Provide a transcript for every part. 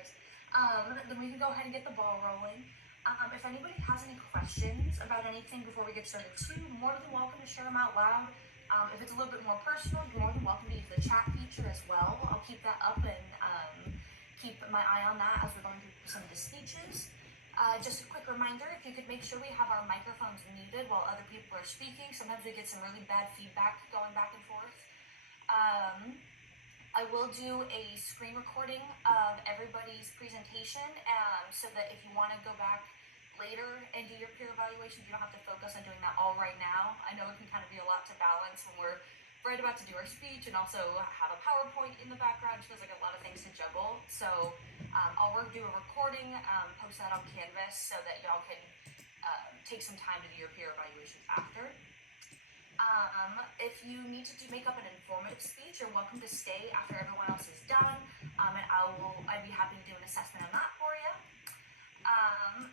Perfect. Then we can go ahead and get the ball rolling. If anybody has any questions about anything before we get started too, more than welcome to share them out loud. If it's a little bit more personal, you're more than welcome to use the chat feature as well. I'll keep that up and keep my eye on that as we're going through some of the speeches. Just a quick reminder, if you could make sure we have our microphones muted while other people are speaking. Sometimes we get some really bad feedback going back and forth. I will do a screen recording of everybody's presentation so that if you want to go back later and do your peer evaluations, you don't have to focus on doing that all right now. I know it can kind of be a lot to balance when we're right about to do our speech and also have a PowerPoint in the background. It feels like a lot of things to juggle. So I'll do a recording, post that on Canvas so that y'all can take some time to do your peer evaluations after. If you need to make up an informative speech, you're welcome to stay after everyone else is done, and I'd be happy to do an assessment on that for you.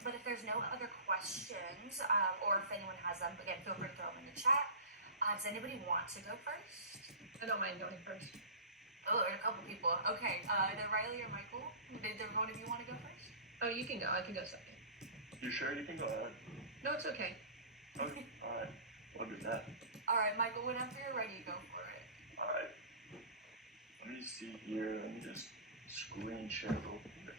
But if there's no other questions, or if anyone has them, again, feel free to throw them in the chat. Does anybody want to go first? I don't mind going first. Oh, there are a couple people. Okay, either Riley or Michael. Did one of you want to go first? Oh, you can go. I can go second. You sure you can go ahead? No, it's okay. Okay, alright. We'll do that. Alright, Michael, whenever you're ready, go for it. Alright. Let me see here. Let me just screen share real quick.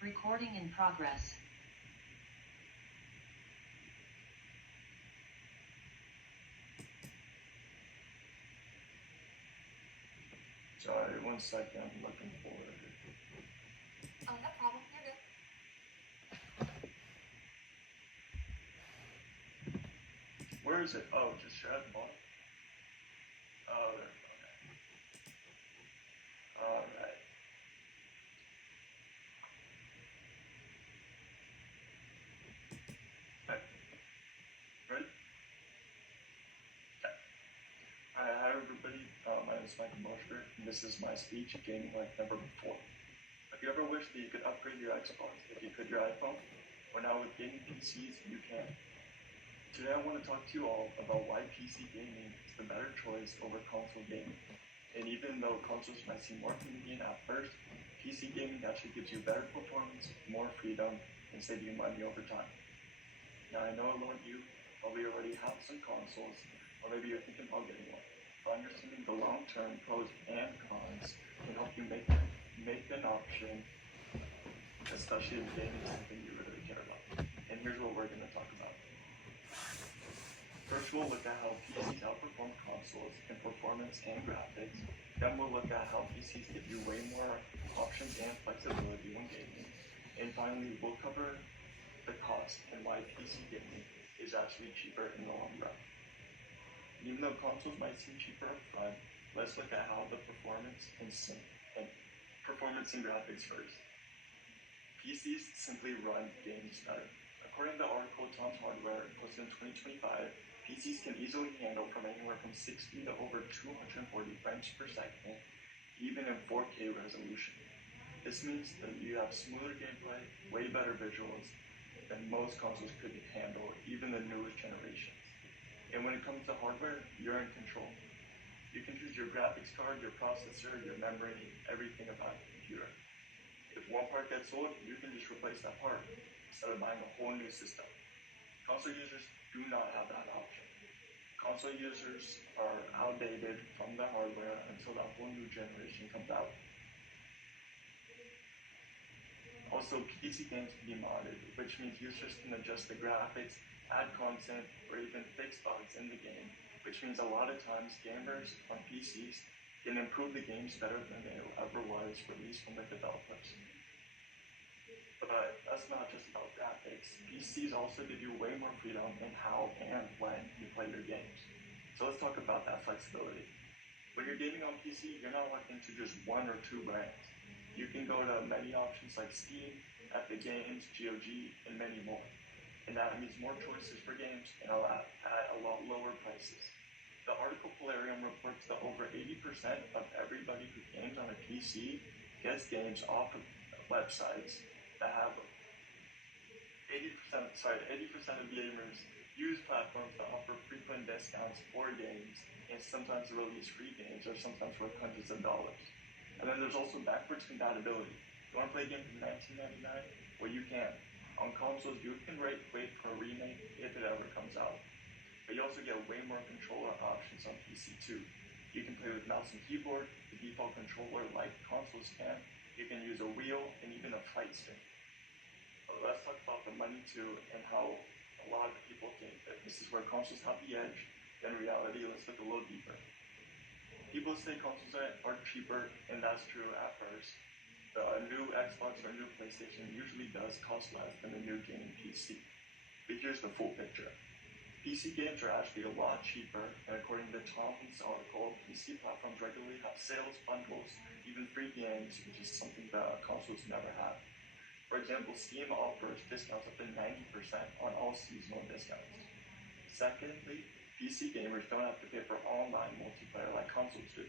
Recording in progress. Sorry, 1 second. I'm looking for it. Oh, no problem. You're good. Where is it? Oh, just share at the bottom. Oh, there. Okay. Alright. Okay. Ready? Okay. Hi everybody. My name is Michael Mosher, and this is my speech, Gaming Like Never Before. If you ever wished that you could upgrade your Xbox, if you could your iPhone, well now with gaming PCs, you can. Today I want to talk to you all about why PC gaming is the better choice over console gaming. And even though consoles might seem more convenient at first, PC gaming actually gives you better performance, more freedom, and save you money over time. Now I know a lot of you probably already have some consoles, or maybe you're thinking about getting one. But understanding the long-term pros and cons can help you make an option, especially if gaming is something you really care about. And here's what we're going to talk about. First, we'll look at how PCs outperform consoles in performance and graphics. Then we'll look at how PCs give you way more options and flexibility when gaming. And finally, we'll cover the cost and why PC gaming is actually cheaper in the long run. Even though consoles might seem cheaper up front, let's look at how the performance and graphics first. PCs simply run games better. According to the article Tom's Hardware posted in 2025, PCs can easily handle from anywhere from 60 to over 240 frames per second, even in 4K resolution. This means that you have smoother gameplay, way better visuals than most consoles could handle, even the newest generations. And when it comes to hardware, you're in control. You can choose your graphics card, your processor, your memory, everything about the computer. If one part gets old, you can just replace that part instead of buying a whole new system. Console users do not have that option. Console users are outdated from the hardware until that whole new generation comes out. Also, PC games can be modded, which means users can adjust the graphics, add content, or even fix bugs in the game, which means a lot of times gamers on PCs can improve the games better than they ever was released from the developers. But that's not just about graphics. PCs also give you way more freedom in how and when you play your games. So let's talk about that flexibility. When you're gaming on PC, you're not locked into just one or two brands. You can go to many options like Steam, Epic Games, GOG, and many more. And that means more choices for games and at a lot lower prices. The article Polarium reports that over 80% of everybody who games on a PC gets games off of websites that have 80% of gamers use platforms that offer frequent discounts for games and sometimes release free games or sometimes worth hundreds of dollars. And then there's also backwards compatibility. You want to play a game from 1999? Well, you can. On consoles, you can wait for a remake if it ever comes out. But you also get way more controller options on PC too. You can play with mouse and keyboard, the default controller like consoles can. You can use a wheel and even a flight stick. Let's talk about the money too and how a lot of people think that this is where consoles have the edge. In reality, let's look a little deeper. People say consoles are cheaper, and that's true at first. The new Xbox or new PlayStation usually does cost less than a new gaming PC. But here's the full picture. PC games are actually a lot cheaper, and according to Tom's article, PC platforms regularly have sales bundles, even free games, which is something that consoles never have. For example, Steam offers discounts up to 90% on all seasonal discounts. Secondly, PC gamers don't have to pay for online multiplayer like consoles do.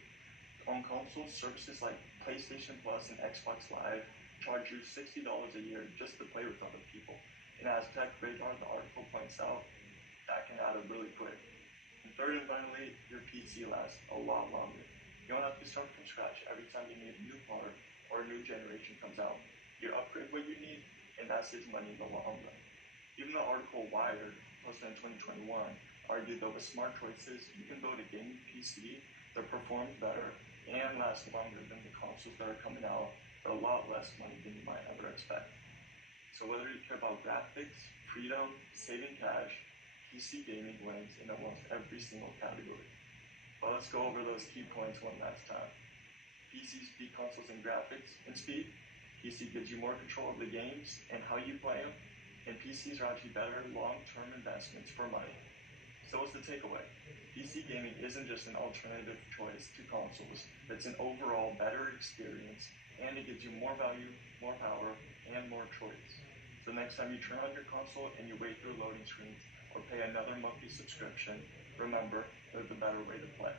On consoles, services like PlayStation Plus and Xbox Live charge you $60 a year just to play with other people. And as TechRadar, the article points out, that can add up really quick. And third and finally, your PC lasts a lot longer. You don't have to start from scratch every time you need a new part or a new generation comes out. You upgrade what you need, and that saves money in the long run. Even the article Wired, posted in 2021, argued that with smart choices, you can build a gaming PC that performs better and lasts longer than the consoles that are coming out for a lot less money than you might ever expect. So whether you care about graphics, freedom, saving cash, PC gaming wins in almost every single category. But let's go over those key points one last time. PCs beat consoles in graphics and speed. PC gives you more control of the games and how you play them. And PCs are actually better long-term investments for money. So what's the takeaway? PC gaming isn't just an alternative choice to consoles, it's an overall better experience, and it gives you more value, more power, and more choice. So next time you turn on your console and you wait through loading screens or pay another monthly subscription, remember, there's a better way to play.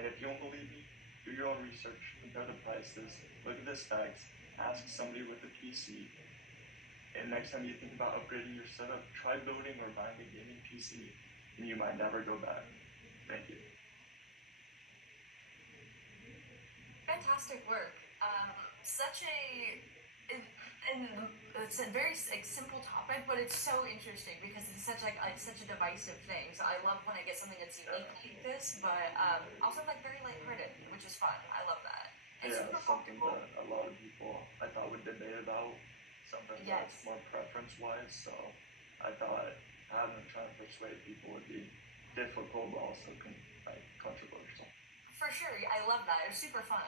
And if you don't believe me, do your own research, compare the prices, look at the specs, ask somebody with a PC, and next time you think about upgrading your setup, try building or buying a gaming PC, and you might never go back. Thank you. Fantastic work. Such a, and it's a very simple topic, but it's so interesting because it's such a divisive thing. So I love when I get something that's unique like this, but also like very lighthearted, which is fun. I love that. It's Yeah, super it's something comfortable. that a lot of people I thought would debate about. Sometimes Yes. that's more preference-wise, so I thought having trying to persuade people would be difficult, but also controversial. For sure, I love that. It was super fun.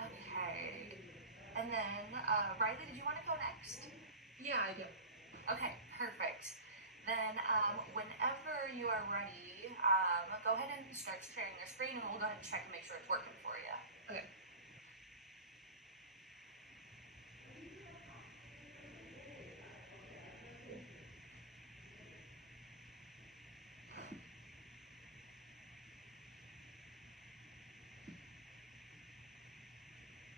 Okay. And then, Riley, did you want to go next? Yeah, I do. Okay, perfect. Then, whenever you are ready, go ahead and start sharing your screen, and we'll go ahead and check and make sure it's working for you. Okay.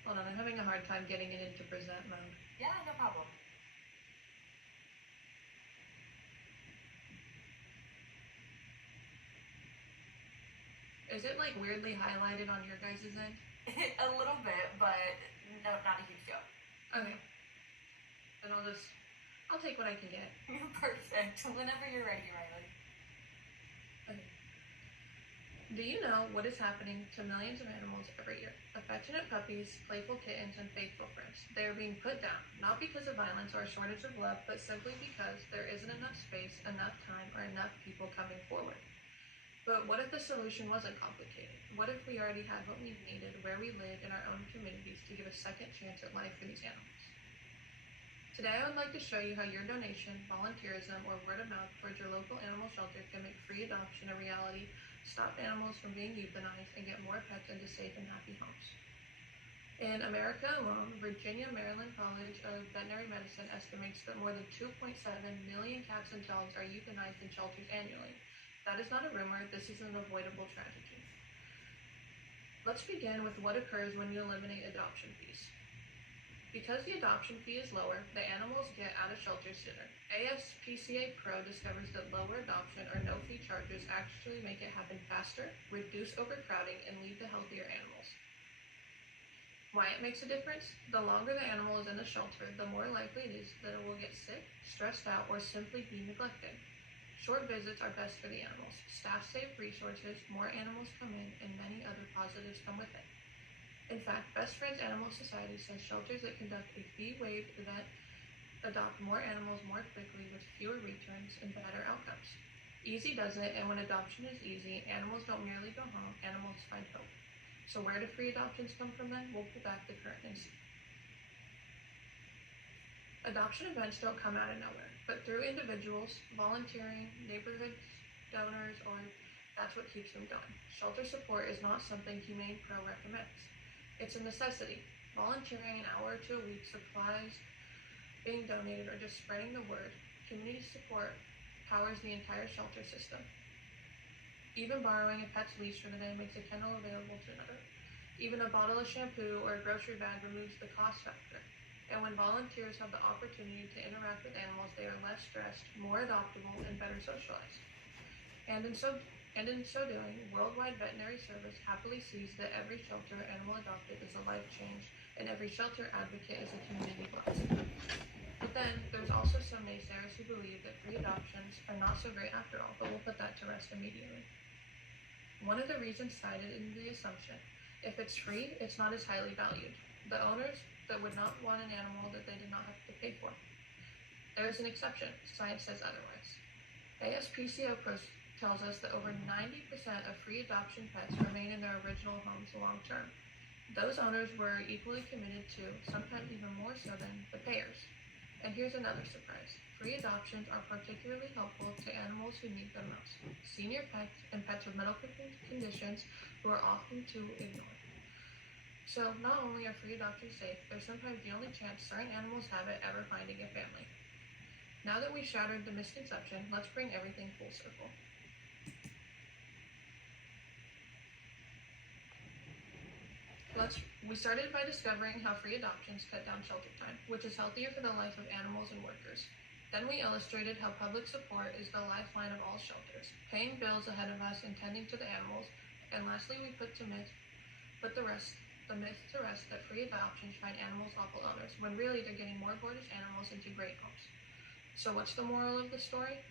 Hold on, I'm having a hard time getting it into present mode. Yeah, no problem. Is it like weirdly highlighted on your guys' end? A little bit, but no, not a huge deal. Okay. Then I'll take what I can get. Perfect. Whenever you're ready, Riley. Okay. Do you know what is happening to millions of animals every year? Affectionate puppies, playful kittens, and faithful friends. They are being put down, not because of violence or a shortage of love, but simply because there isn't enough space, enough time, or enough people coming forward. But what if the solution wasn't complicated? What if we already had what we needed where we live in our own communities to give a second chance at life for these animals? Today I would like to show you how your donation, volunteerism, or word of mouth towards your local animal shelter can make free adoption a reality, stop animals from being euthanized, and get more pets into safe and happy homes. In America alone, Virginia Maryland College of Veterinary Medicine estimates that more than 2.7 million cats and dogs are euthanized in shelters annually. That is not a rumor, this is an avoidable tragedy. Let's begin with what occurs when you eliminate adoption fees. Because the adoption fee is lower, the animals get out of shelter sooner. ASPCA Pro discovers that lower adoption or no fee charges actually make it happen faster, reduce overcrowding, and lead to healthier animals. Why it makes a difference? The longer the animal is in the shelter, the more likely it is that it will get sick, stressed out, or simply be neglected. Short visits are best for the animals. Staff save resources, more animals come in, and many other positives come with it. In fact, Best Friends Animal Society says shelters that conduct a fee-waived event adopt more animals more quickly with fewer returns and better outcomes. Easy does it, and when adoption is easy, animals don't merely go home, animals find hope. So where do free adoptions come from then? We'll pull back the curtain and see. Adoption events don't come out of nowhere, but through individuals, volunteering, neighborhood donors, or that's what keeps them going. Shelter support is not something Humane Pro recommends. It's a necessity. Volunteering an hour or two a week, supplies being donated, or just spreading the word, community support powers the entire shelter system. Even borrowing a pet's leash for the day makes a kennel available to another. Even a bottle of shampoo or a grocery bag removes the cost factor. And when volunteers have the opportunity to interact with animals, they are less stressed, more adoptable, and better socialized. And in so doing, Worldwide Veterinary Service happily sees that every shelter animal adopted is a life change, and every shelter advocate is a community blessing. But then, there's also some naysayers who believe that free adoptions are not so great after all, but we'll put that to rest immediately. One of the reasons cited is the assumption, if it's free, it's not as highly valued. The owners that would not want an animal that they did not have to pay for. There is an exception. Science says otherwise. ASPCA Pro tells us that over 90% of free adoption pets remain in their original homes long term. Those owners were equally committed to, sometimes even more so than, the payers. And here's another surprise. Free adoptions are particularly helpful to animals who need them most. Senior pets and pets with medical conditions who are often too ignored. So not only are free adoptions safe, they're sometimes the only chance certain animals have at ever finding a family. Now that we've shattered the misconception, let's bring everything full circle. We started by discovering how free adoptions cut down shelter time, which is healthier for the life of animals and workers. Then we illustrated how public support is the lifeline of all shelters, paying bills ahead of us and tending to the animals. And lastly, we put the myth to rest that free adoptions find animals awful owners, when really they're getting more gorgeous animals into great homes. So what's the moral of the story?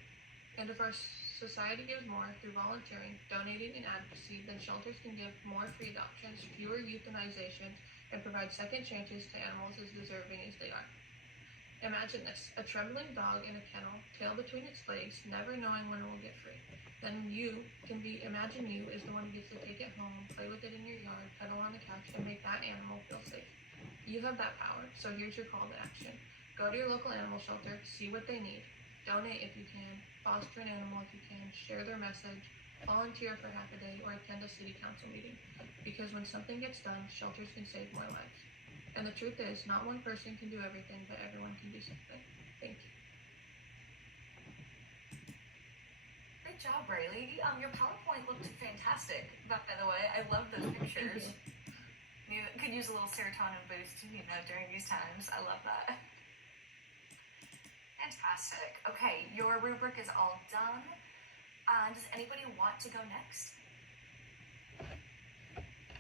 And if our society gives more through volunteering, donating, and advocacy, then shelters can give more free adoptions, fewer euthanizations, and provide second chances to animals as deserving as they are. Imagine this, a trembling dog in a kennel, tail between its legs, never knowing when it will get free. Then imagine you as the one who gets to take it home, play with it in your yard, cuddle on the couch, and make that animal feel safe. You have that power, so here's your call to action. Go to your local animal shelter, see what they need. Donate if you can, foster an animal if you can, share their message, volunteer for half a day, or attend a city council meeting. Because when something gets done, shelters can save more lives. And the truth is, not one person can do everything, but everyone can do something. Thank you. Great job, Braylee. Your PowerPoint looked fantastic, by the way. I love those pictures. You could use a little serotonin boost, during these times. I love that. Fantastic. Okay, your rubric is all done. Does anybody want to go next?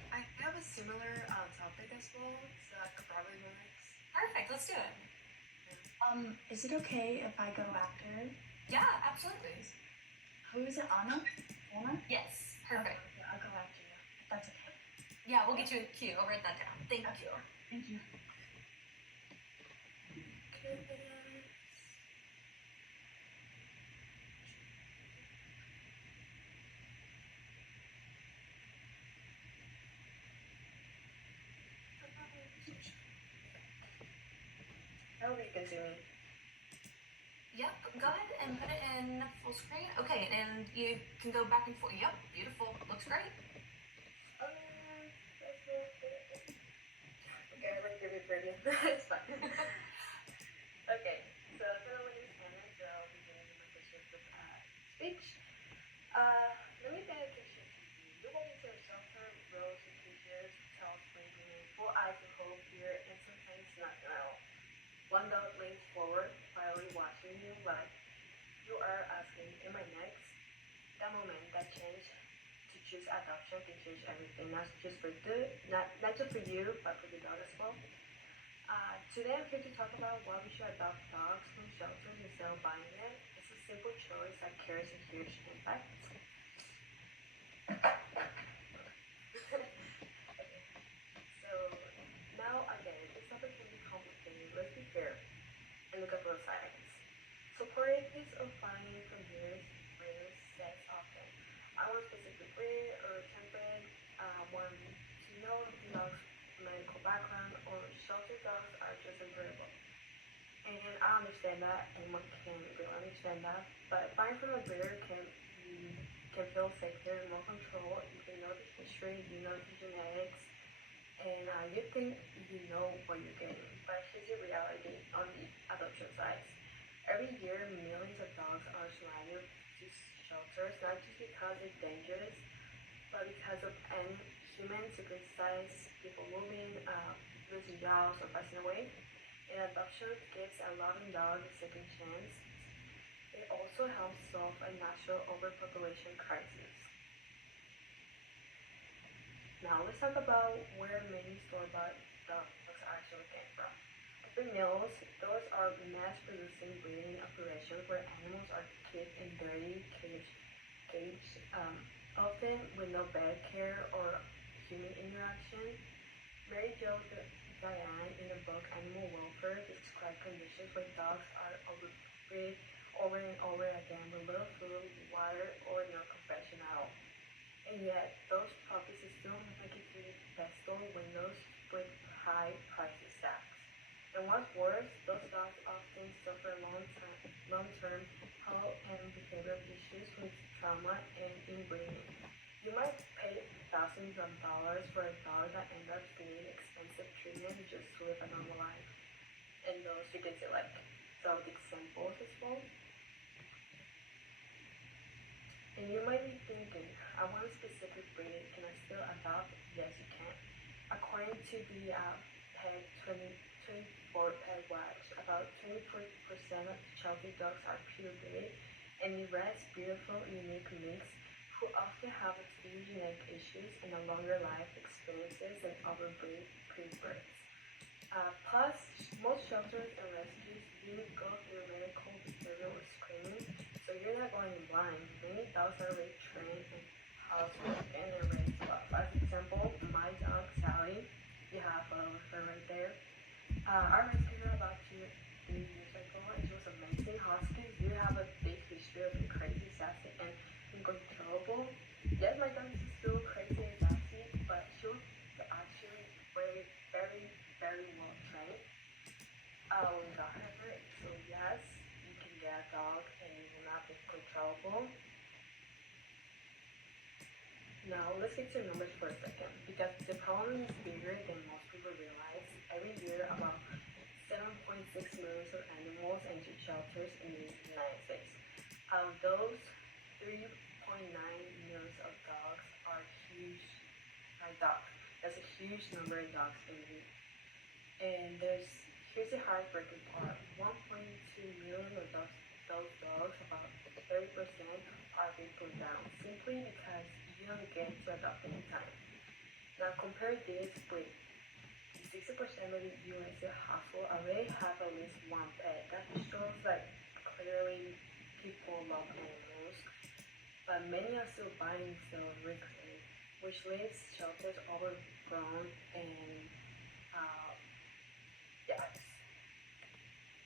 I have a similar topic as well, so I could probably go next. Perfect, let's do it. Is it okay if I go after her? Yeah, absolutely. Who is it, Anna? Anna? Yes, perfect. Okay, I'll go after you. If that's okay. Yeah, we'll get you a cue. I'll write that down. Thank you. Thank you. That would be good to me. Yep, go ahead and put it in full screen. Okay, and you can go back and forth. Yep, beautiful. Looks great. Okay, I'm gonna give it pretty. It's fine. Okay, so hello, my name is Hannah, so I'll be giving my descriptive speech. Let me paint a picture to you. You walk into a shelter, rows of creatures, tails blinking, full eyes of hope, fear, and sometimes not gonna One dog leans forward, quietly watching you like you are asking, am I next? That moment, that change to choose adoption can change everything, not just for you, but for the dog as well. Today I'm here to talk about why we should adopt dogs from shelters instead of buying them. It's a simple choice that carries a huge impact. Okay, so now again, this topic can be complicated. Let's be fair and look at both sides. So priorities of finding from breeders says often. I want specific breed or temperament, want to know the dog's medical background, or shelter dogs are just incredible. And I understand that, anyone can really understand that. But buying from a breeder can feel safer, more control. You know the history, you know the genetics, and you think you know what you're getting. But here's the reality on the adoption side. Every year, millions of dogs are surrendered to shelters, not just because they're dangerous, but because of humans to criticize, people moving, losing jobs, or passing away. And adoption gives a loving dog a second chance. It also helps solve a natural overpopulation crisis. Now let's talk about where many store-bought dogs actually came from. The mills, those are mass-producing breeding operations where animals are kept in dirty cages, often with no vet care or human interaction. Mary Jo Diane in the book Animal Welfare described conditions where dogs are overbred over and over again with little food, water, or no compassion at all. And yet, those puppies still make it through the pestle windows with high prices tags. And what's worse, those dogs often suffer long-term health and behavioral issues with trauma and inbreeding. You might pay thousands of dollars for a dog that ends up getting expensive treatment just to live a normal life. And those you can see like some examples as well. And you might be thinking, I want a specific breed, can I still adopt? Yes, you can. According to the Pet 2024 Pet Watch, about 24% of Sheltie dogs are purebred, and the rest beautiful, unique mix who often have a few genetic issues and a longer life experiences than overbred purebreds. Plus, most shelters and rescues do go through medical behavioral screening, so you're not going blind. Many dogs are already trained in housework and they're raised well. For example, my dog Sally, you have her right there. I rescued her about 2-3 years ago, and she was amazing husky. You have a big history of being crazy, sassy, and uncontrollable. Yes, my dog is still crazy and sassy, but she was actually very, very, very well trained. We got her, so yes, you can get a dog and you will not be controllable. Now let's get to numbers for a second, because the problem is bigger than most people realize. Every year, about 7.6 million of animals enter shelters in the United States. Out of those, 3.9 million of dogs are dogs. That's a huge number of dogs in the And here's the heartbreaking part. 1.2 million of those dogs, about 30%, are being put down simply because you don't get to adopt any time. Now compare this with 60% of the US household already have at least one pet. That shows that clearly people love animals, but many are still buying recently, which leaves shelters overgrown and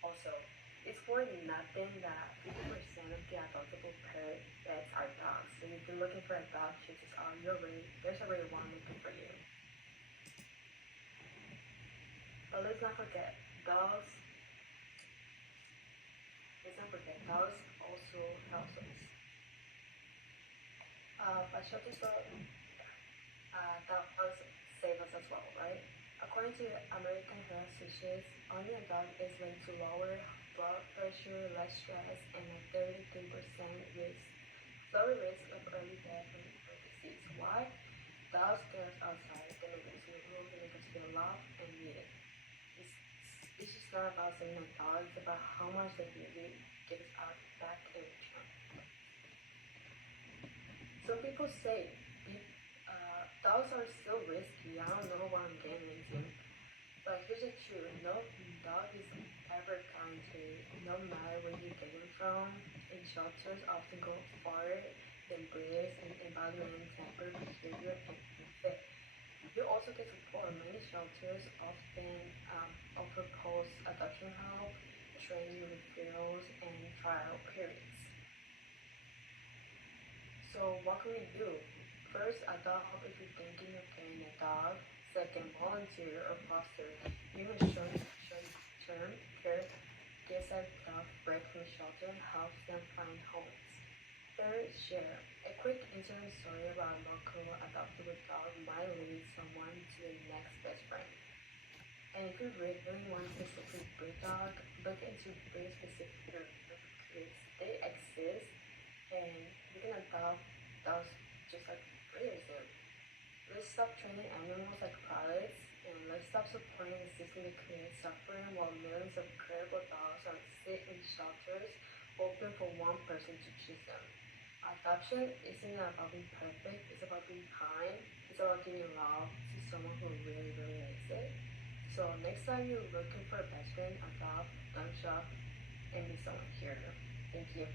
also, it's worth nothing that 50% of the adoptable pets are dogs. So if you're looking for a dog, chances are there's already one looking for you. But let's not forget, dogs also help us. But shelters dogs save us as well, right? According to American Heart Associates, owning a dog is linked to lower blood pressure, less stress, and a 33% lower risk of early death and disease. Why? Dogs get us outside, they make us move, they make us feel loved and needed. it's just not about saving a dog, it's about how much the community gives out back in return. Some people say dogs are still risky. I don't know what I'm getting into. But here's the truth, no dog is ever kind to you, no matter where you get them from. And shelters often go farther than breeders in embodying temper, behavior, and fit. You also get support. Many shelters often offer post-adoption help, training referrals, and trial periods. So what can we do? First, adopt if you're thinking of getting a dog. Second, volunteer or foster. Even short-term care gets a dog break from shelter and helps them find homes. Third, share. A quick incident story about a local adoptable dog might lead someone to the next best friend. And if you really want a specific breed dog, look into breed specific breeds. They exist, and you can adopt dogs just like breeders do. Let's stop training animals like products, and let's stop supporting the system that creates suffering while millions of incredible dogs are sit in shelters open for one person to choose them. Adoption isn't about being perfect, it's about being kind, it's about giving love to someone who really, really needs it. So next time you're looking for a best friend, adopt, don't shop, and be someone here. Thank you.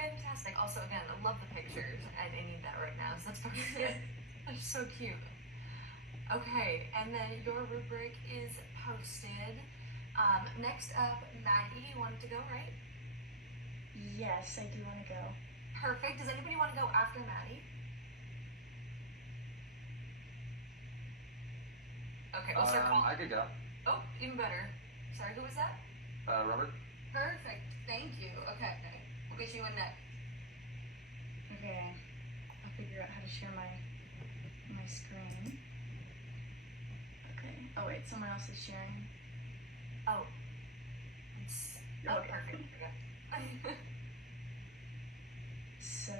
Fantastic. Also, again, I love the pictures. I need that right now. So that's perfect. That's so cute. Okay, and then your rubric is posted. Next up, Maggie, you wanted to go, right? Yes, I do want to go. Perfect. Does anybody want to go after Maddie? Okay, we'll start calling. I could go. Oh, even better. Sorry, who was that? Robert? Perfect. Thank you. Okay, we'll get you in next. Okay, I'll figure out how to share my screen. Okay. Oh wait, someone else is sharing. Oh. You're Oh, okay. perfect. Okay. So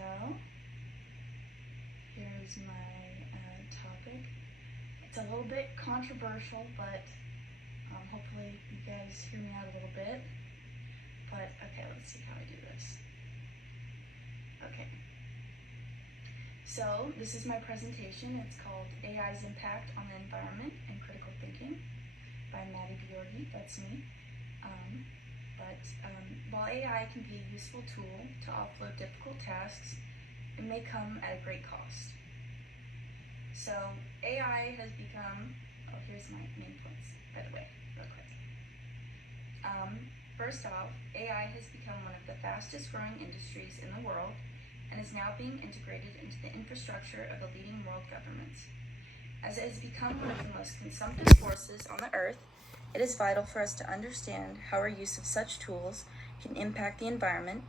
here's my topic. It's a little bit controversial, but hopefully you guys hear me out a little bit. But okay, let's see how I do this. Okay. So this is my presentation. It's called AI's Impact on the Environment and Critical Thinking by Maddie Bjorgi. That's me. While AI can be a useful tool to offload difficult tasks, it may come at a great cost. So AI has become, here's my main points, by the way, real quick. First off, AI has become one of the fastest growing industries in the world and is now being integrated into the infrastructure of the leading world governments. As it has become one of the most consumptive forces on the earth, it is vital for us to understand how our use of such tools can impact the environment,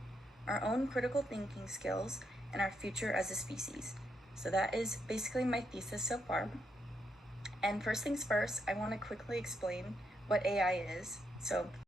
our own critical thinking skills, and our future as a species. So that is basically my thesis so far. And first things first, I want to quickly explain what AI is. So